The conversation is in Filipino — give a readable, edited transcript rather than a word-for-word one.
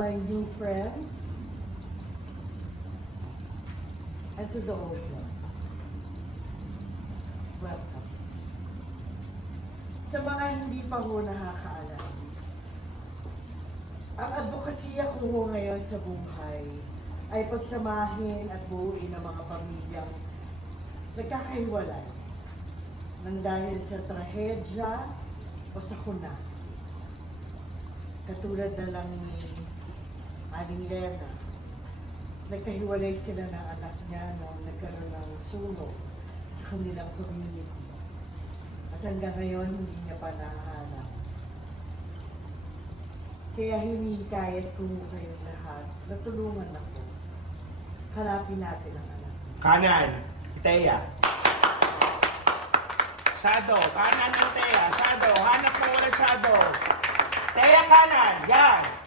my new friends, and to the old ones. Welcome. Sa mga hindi pa ho nakakaalam, ang advokasya ko ho ngayon sa buhay ay pagsamahin at buuin ang mga pamilyang nagkakahiwalay nang dahil sa trahedya o sakuna. Katulad na lang ni Aling Lena, nagkahiwalay sila ng anak niya nung nagkaroon ng sunog sa kanilang community. At hanggang ngayon, hindi niya pa nahahanap. Kaya hinikayat ko kayong lahat na tulungan ako. Hanapin natin ang anak. Kanan, Thea. Shadow, kanan ng Thea. Shadow, hanap mo ulit shadow. Thea kanan, yan.